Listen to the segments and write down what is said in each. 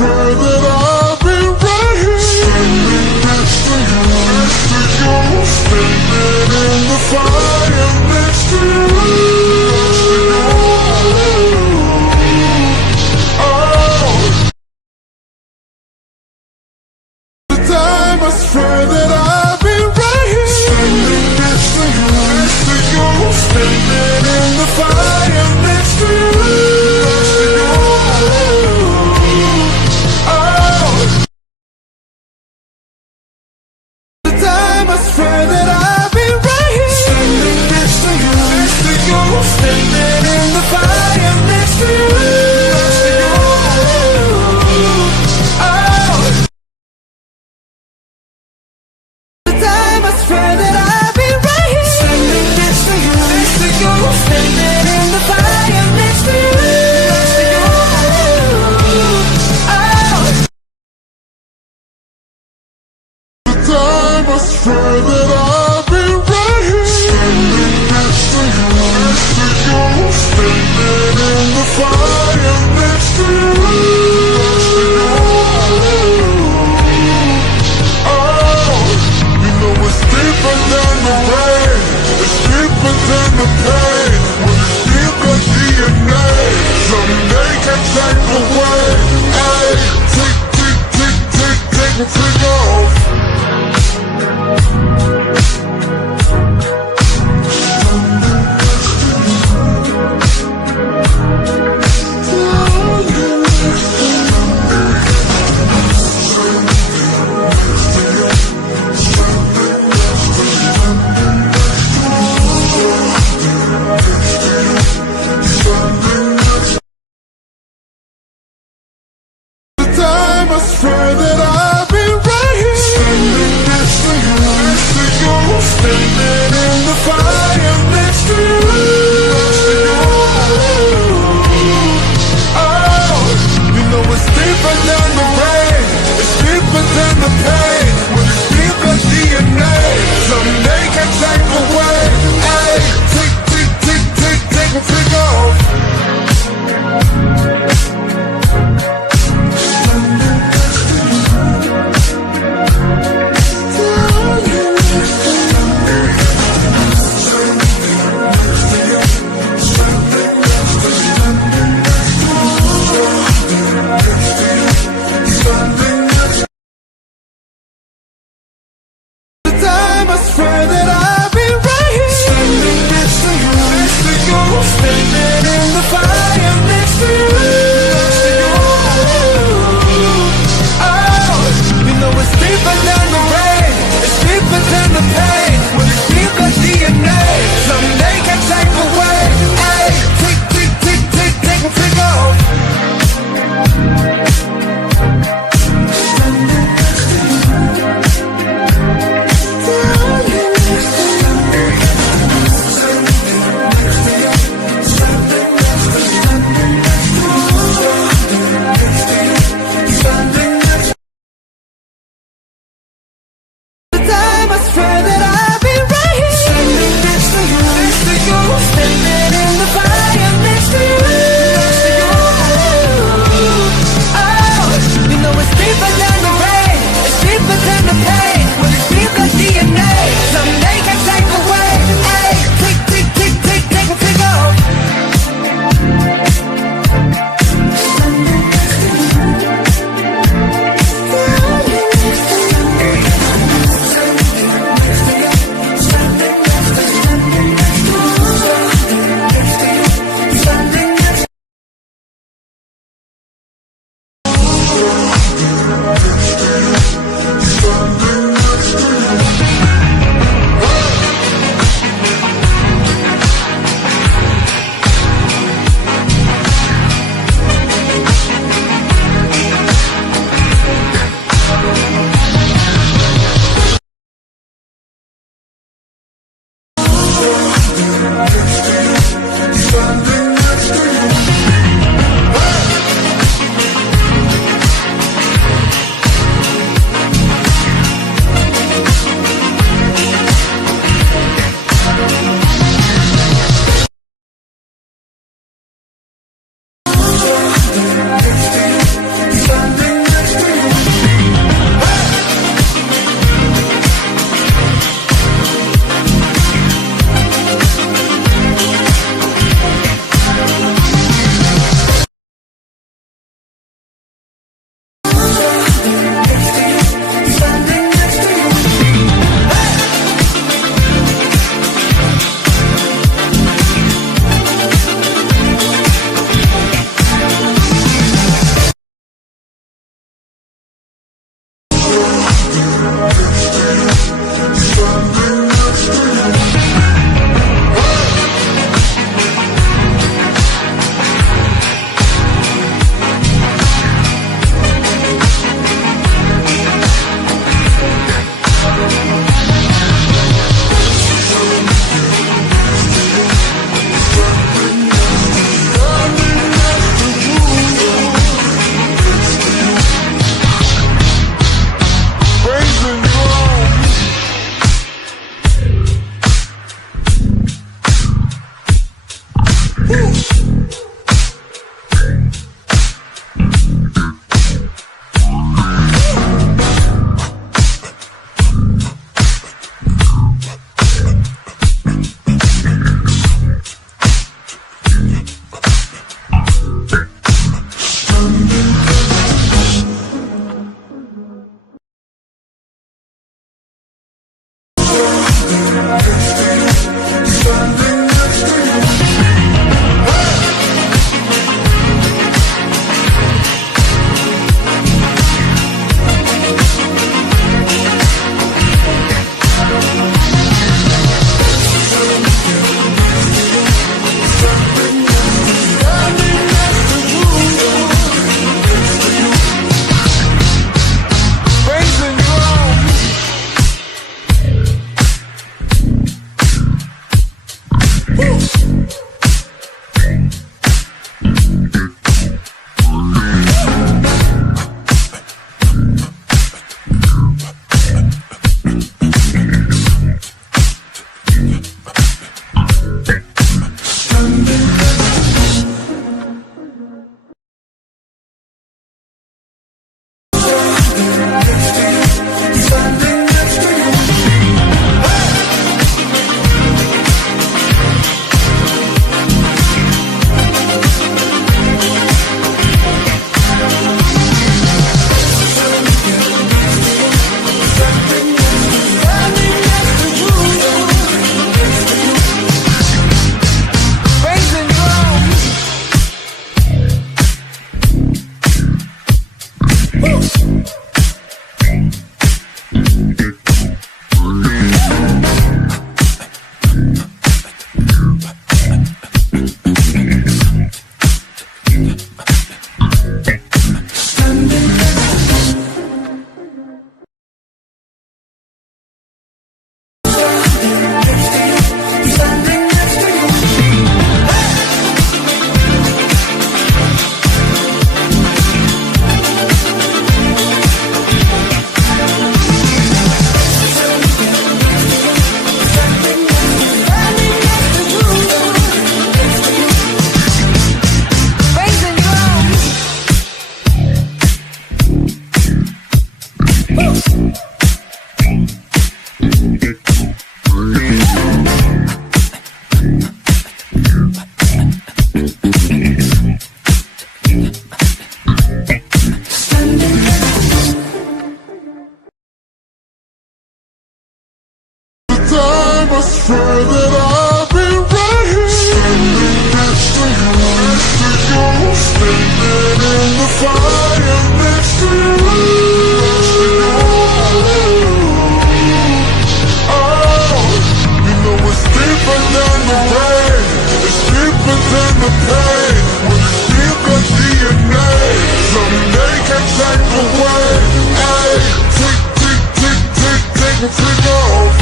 swear that I'll be right here, standing next to you, standing in the fire next to you. I swear that I'll be right here, standing next to you, standing in the fire next to you. The time I swear that I'll be right here, standing next to you, standing in the fire next to you. I swear that I'll be right here, standing next to you, standing in the fire next to you. Oh, you know it's deeper than the rain, it's deeper than the pain. When it's deep like DNA, something they can take away. Hey, take off. I swear that I'll be right here, standing next to you, standing in the fire next to you. Oh, you know it's deeper than the rain, it's deeper than the pain. When it's deep like DNA, something they can take away. Hey, take off. I swear that I'll be right here, standing next to you, standing in the fire next to you. Oh, you know it's deeper than the rain, it's deeper than the pain. When it's deep like DNA, something they can take away. Hey, take off. Standing next to you. take my finger off.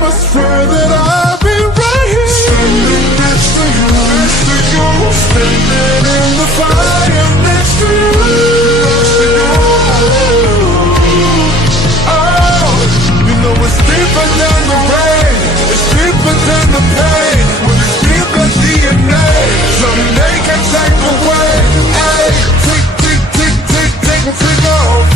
I swear that I'll be right here, standing next to you, standing in the fire next to you. Oh, you know it's deeper than the rain, it's deeper than the pain. When it's deep as DNA, someday can take away. Hey, take my finger off.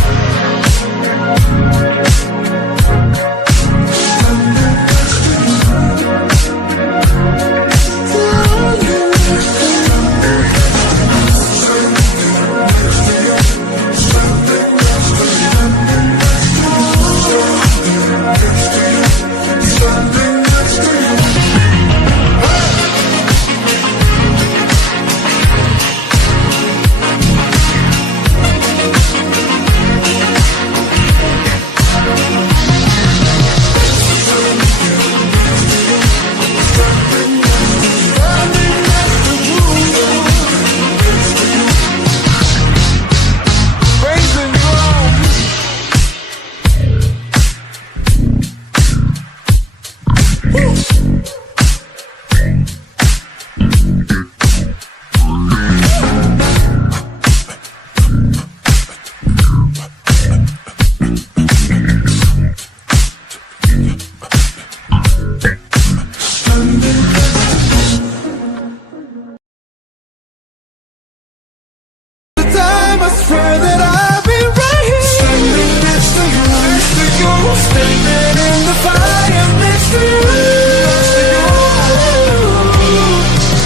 I swear that I'll be right here, standing next to you, standing in the fire next to you.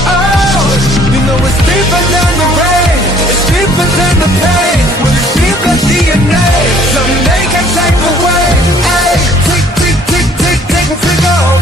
Oh, you know it's deeper than the rain, it's deeper than the pain. When it's deep as DNA, someday can take away. Hey, take my finger off.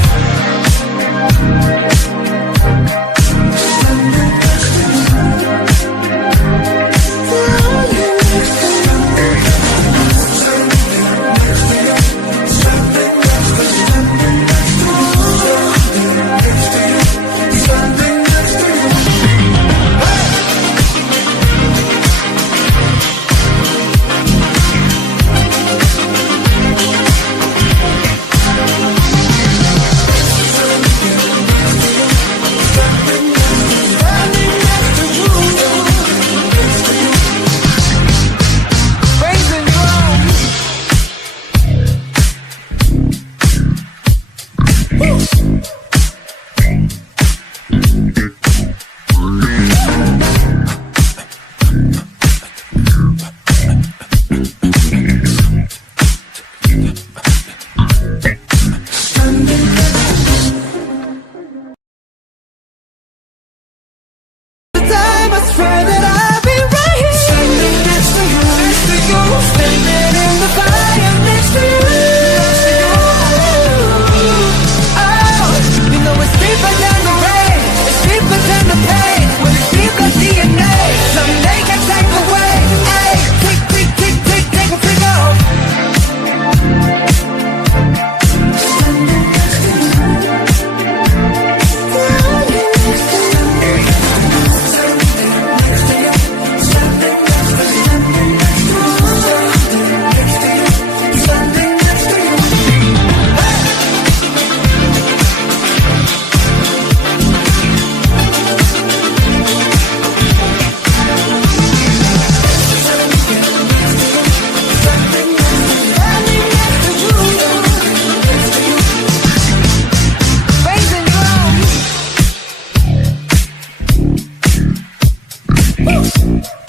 Woo!